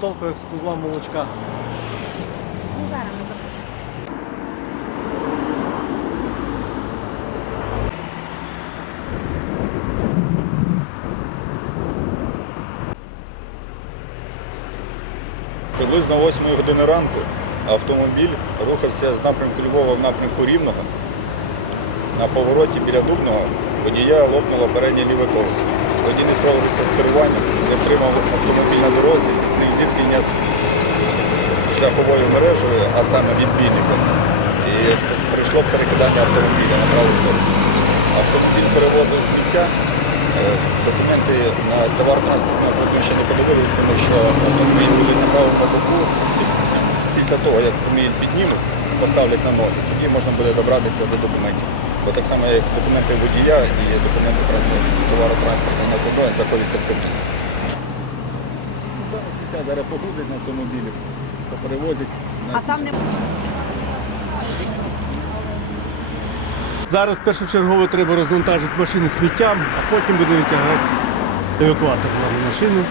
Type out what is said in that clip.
транспортовка як з кузла молочка. Ну, зараз ми запишемо. Приблизно 8 години ранку автомобіль рухався з напрямку Львова в напрямку Рівного. На повороті біля Дубного водія лопнуло переднє ліве колесо. Водій не справився з керуванням, не втримав автомобіль на дорозі, зіткнення з шляховою мережею, а саме відбійником. І прийшло перекидання автомобіля на праву сторону. Автомобіль перевозив сміття. Е, Документи на товар транспортного продукції не подивились, тому що автомобіль лежить на правому боку. Після того, як автомобіль піднімуть, поставлять на ноги, тоді можна буде добратися до документів. Бо так само, як документи водія і документи транспорту, товаротранспортного на знаходяться в кабіні. Сміття зараз погрузять на автомобілі, перевозять на А там не Зараз першочергово треба розвантажити машину сміттям, а потім буде витягати евакуатор на машину.